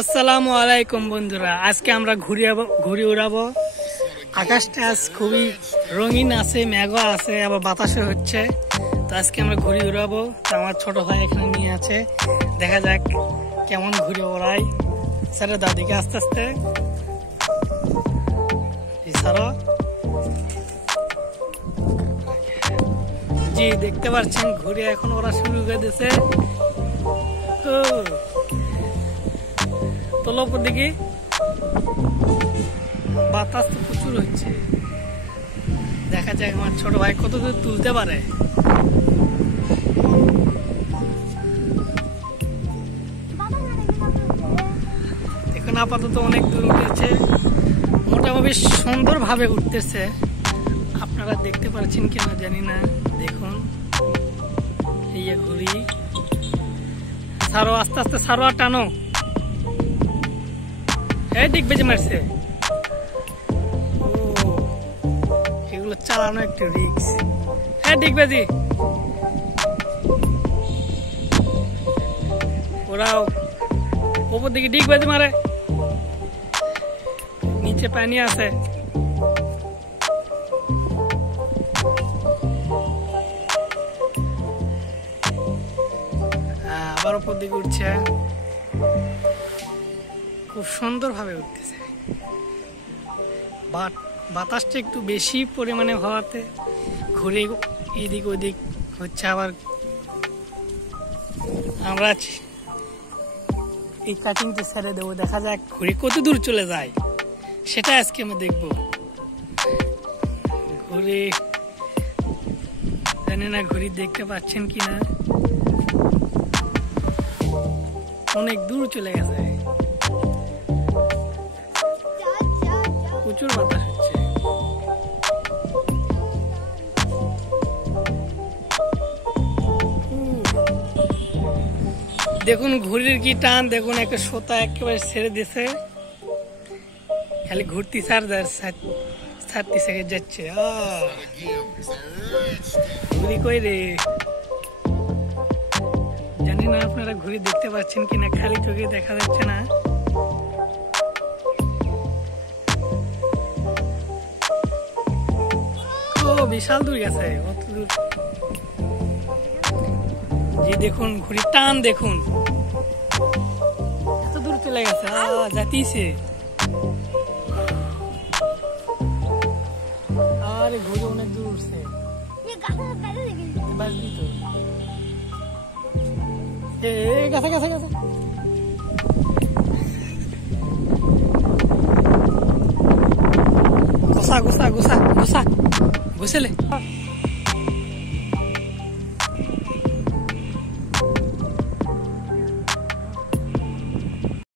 আসসালামু আলাইকুম বন্ধুরা, আজকে আমরা ঘুরে উড়াবো। আকাশটা আজ খুবই রঙিন আছে, মেঘ আছে, আবার বাতাসে হচ্ছে। তো আজকে আমরা ঘুরে উড়াবো। তো আমার ছোট ভাই এখানে নিয়ে আছে, দেখা যাক কেমন ঘুরে ওড়াই। স্যার দাদিকে আস্তে আস্তে জি দেখতে পাচ্ছেন ঘুরে এখন ওরা শুরু করে দিয়েছে। তোলো উপর দিকে, বাতাস তো প্রচুর হচ্ছে। দেখা যাক আমার ছোট ভাই কত দূর তুলতে পারে। এখন আপাতত অনেক দূর উঠেছে, মোটামুটি সুন্দর ভাবে উঠতেছে। আপনারা দেখতে পাচ্ছেন কিনা জানি না। দেখুন এই ঘুরি, সারো আস্তে আস্তে, সারো আর টানো। এই দেখবে যে মারছে, এগুলো চালানো একটু রিস্ক। হ্যাঁ দেখবে জি, ওরাও ওপর দিকে ডিগ বাজে মারে, নিচে পানি আছে। আবার উপর দিকে উঠছে, খুব সুন্দর ভাবে উঠতেছে। বাতাসটা একটু বেশি পরিমাণে হওয়াতে ঘুরে এদিক ওদিক হচ্ছে। আবার আমরা এই কাটিংটা ছেড়ে দেবো, দেখা যাক ঘুরে কত দূর চলে যায়, সেটা আজকে আমি দেখবো। ঘুরে জানি না ঘুরি দেখতে পাচ্ছেন কিনা, অনেক দূর চলে গেছে, প্রচুর বাতাস হচ্ছে। দেখুন ঘুড়ির কি টান, দেখুন একটা সোতা একেবারে ছেড়ে দিছে, খালি ঘুরতি ছাড়তিছে যাচ্ছে। ঘুড়ি কই রে, জানি না আপনারা ঘুড়ি দেখতে পাচ্ছেন কিনা, খালি চোখে দেখা যাচ্ছে না। বিশাল দূর গেছে, অত দূর। জি দেখুন ঘুড়ির টান, দেখুন এত দূর চলে গেছে, যাতিছে। আরে ঘুরে অনেক দূর উঠছে, বাজবি তো। গেছে গেছে গেছে, গোসা গোসা গোসা গোসা গোসেলে।